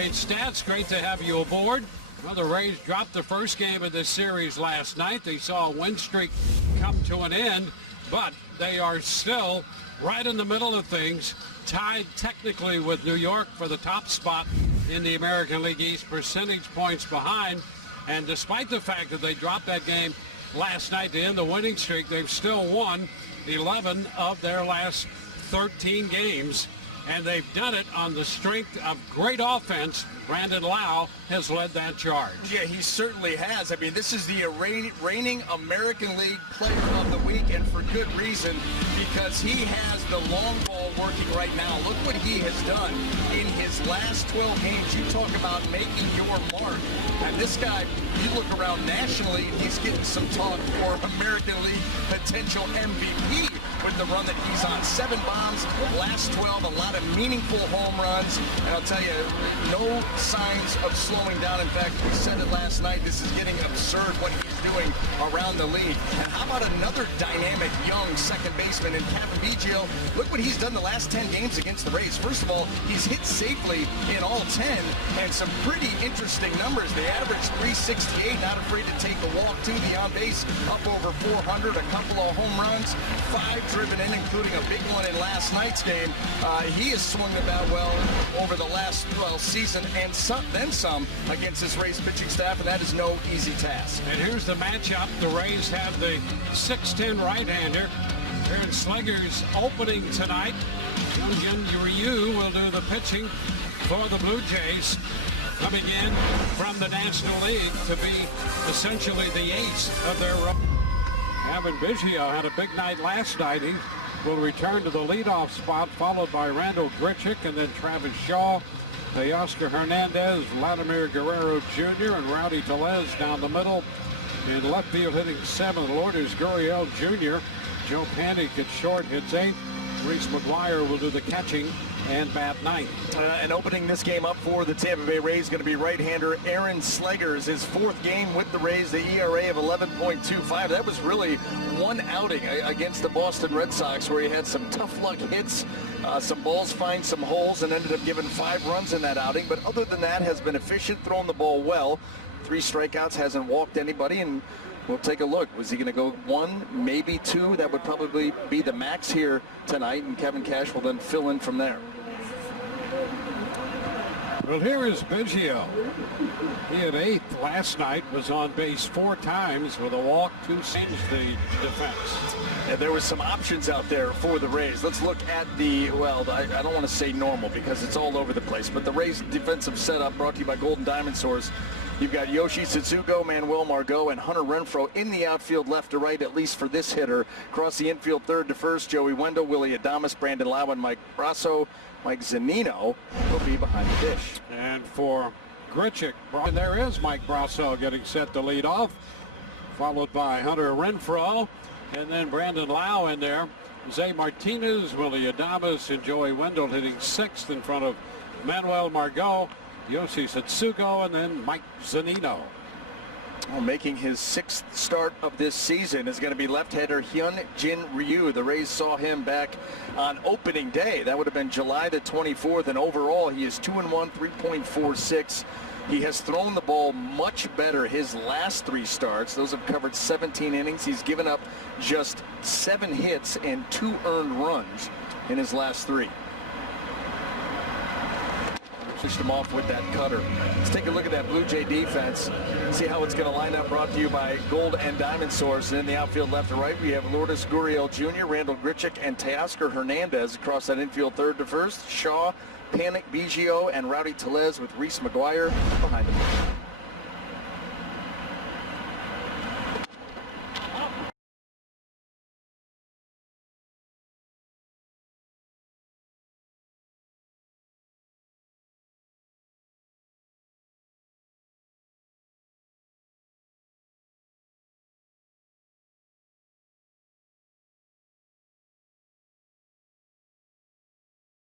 Stats, great to have you aboard. Well, the Rays dropped the first game of this series last night. They saw a win streak come to an end, but they are still right in the middle of things, tied technically with New York for the top spot in the American League East, percentage points behind. And despite the fact that they dropped that game last night to end the winning streak, they've still won 11 of their last 13 games. And they've done it on the strength of great offense. Brandon Lau has led that charge. Yeah, he certainly has. I mean, this is the reigning American League Player of the Week, and for good reason, because he has the long ball working right now. Look what he has done in his last 12 games. You talk about making your mark. And this guy, you look around nationally, he's getting some talk for American League potential MVP with the run that he's on. 7 bombs, last 12, a lot of meaningful home runs. And I'll tell you, no signs of slowing down. In fact, we said it last night, this is getting absurd what he's doing around the league. And how about another dynamic young second baseman in Kevin Biggio? Look what he's done the last 10 games against the Rays. First of all, he's hit safely in all 10, and some pretty interesting numbers. They averaged 368, not afraid to take a walk to the on base, up over 400, a couple of home runs, 5 driven in, including a big one in last night's game. He has swung the bat well over the last season, and then some against this Rays pitching staff, and that is no easy task. And here's the matchup. The Rays have the 6'10 right-hander. HEREEE opening tonight. HEREEE will do the pitching for the Blue Jays, coming in from the National League to be essentially the ace of their run. Kevin Biggio had a big night last night. He will return to the leadoff spot, followed by Randall Grichuk and then Travis Shaw, Teoscar Hernandez, Vladimir Guerrero Jr., and Rowdy Tellez down the middle. In left field hitting 7th, Lourdes Gurriel Jr. Joe Panik at short hits 8th. Reese McGuire will do the catching and bat 9th. And opening this game up for the Tampa Bay Rays going to be right-hander Aaron Slegers. His 4th game with the Rays, the ERA of 11.25. That was really one outing against the Boston Red Sox where he had some tough luck hits, some balls find some holes, and ended up giving 5 runs in that outing. But other than that, has been efficient, throwing the ball well. 3 strikeouts, hasn't walked anybody, and we'll take a look. Was he going to go 1, maybe 2? That would probably be the max here tonight, and Kevin Cash will then fill in from there. Well, here is Biggio. He had 8th last night, was on base 4 times with a walk, 2 saves the defense. And there was some options out there for the Rays. Let's look at the, well, I don't want to say normal because it's all over the place, but the Rays defensive setup brought to you by Golden Diamond Source. You've got Yoshi Tsutsugo, Manuel Margot, and Hunter Renfroe in the outfield left to right, at least for this hitter. Across the infield, 3rd to 1st, Joey Wendell, Willie Adames, Brandon Lau, and Mike Brasso. Mike Zunino will be behind the dish. And for Grichuk, there is Mike Brasso getting set to lead off, followed by Hunter Renfroe, and then Brandon Lau in there. Zay Martinez, Willie Adames, and Joey Wendell hitting 6th in front of Manuel Margot, Yoshi Tsutsugo, and then Mike Zunino. Well, making his 6th start of this season is going to be left-hander Hyun-Jin Ryu. The Rays saw him back on opening day. That would have been July the 24th, and overall he is 2-1, 3.46. He has thrown the ball much better his last 3 starts. Those have covered 17 innings. He's given up just 7 hits and 2 earned runs in his last 3. Pushed him off with that cutter. Let's take a look at that Blue Jay defense, see how it's going to line up, brought to you by Gold and Diamond Source. And in the outfield left to right, we have Lourdes Gurriel Jr., Randall Grichuk, and Teoscar Hernandez. Across that infield, 3rd to 1st, Shaw, Panik, Biggio, and Rowdy Tellez with Reese McGuire behind him.